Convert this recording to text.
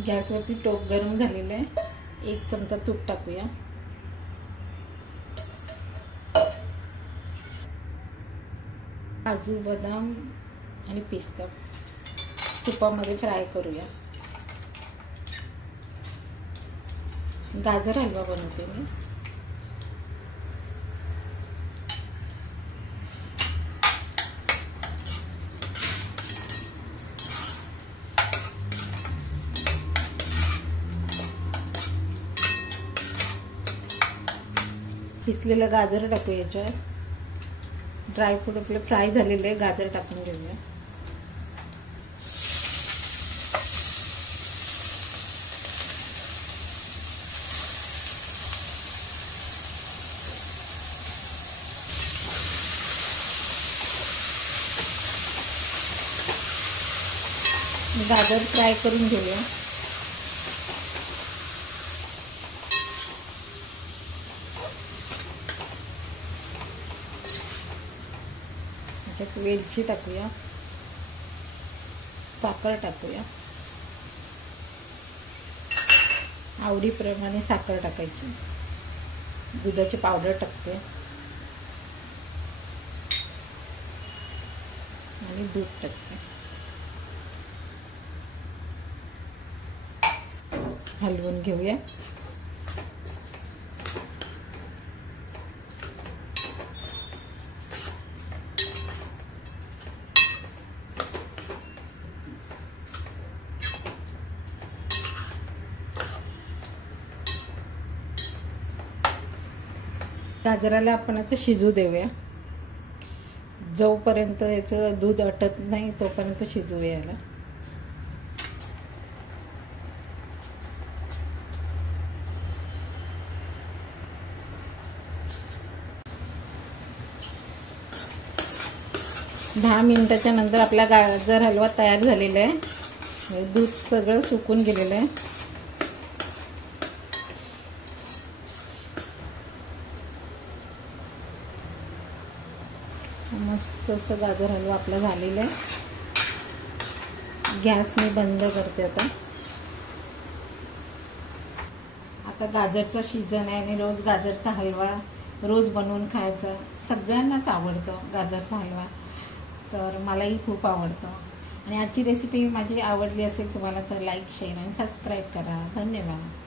गॅसवरती टोप गरम झालेलं आहे. 1 चमचा तूप टाकूया. काजू, बदाम आणि पिस्ता तुपामध्ये फ्राय करूया. गाजर हलवा बनवते मी. किसलेलं गाजर टाकू याच्यावर. ड्रायफ्रूट आपलं फ्राय झालेले गाजर टाकून घेऊया. गाजर फ्राय करून घेऊया. वेलची टाकूया. साखर टाकूया. आवडीप्रमाणे साखर टाकायची. दुधाची पावडर टाकते आणि दूध टाकते. हलवून घेऊया. गाजराला आपण आता शिजू देऊया. जोपर्यंत याचं दूध आटत नाही तोपर्यंत शिजवूया याला. दहा मिनिटाच्या नंतर आपला गाजर हलवा तयार झालेला आहे. दूध सगळं सुकून गेलेलं आहे. मस्त असं गाजर हलवा आपला झालेला आहे. गॅस मी बंद करते आता. आता गाजरचा सीजन आहे आणि रोज गाजरचा हलवा रोज बनवून खायचा. सगळ्यांनाच आवडतो गाजरचा हलवा, तर मलाही खूप आवडतो. आणि आजची रेसिपी माझी आवडली असेल तुम्हाला तर लाईक, शेअर आणि सबस्क्राईब करा. धन्यवाद.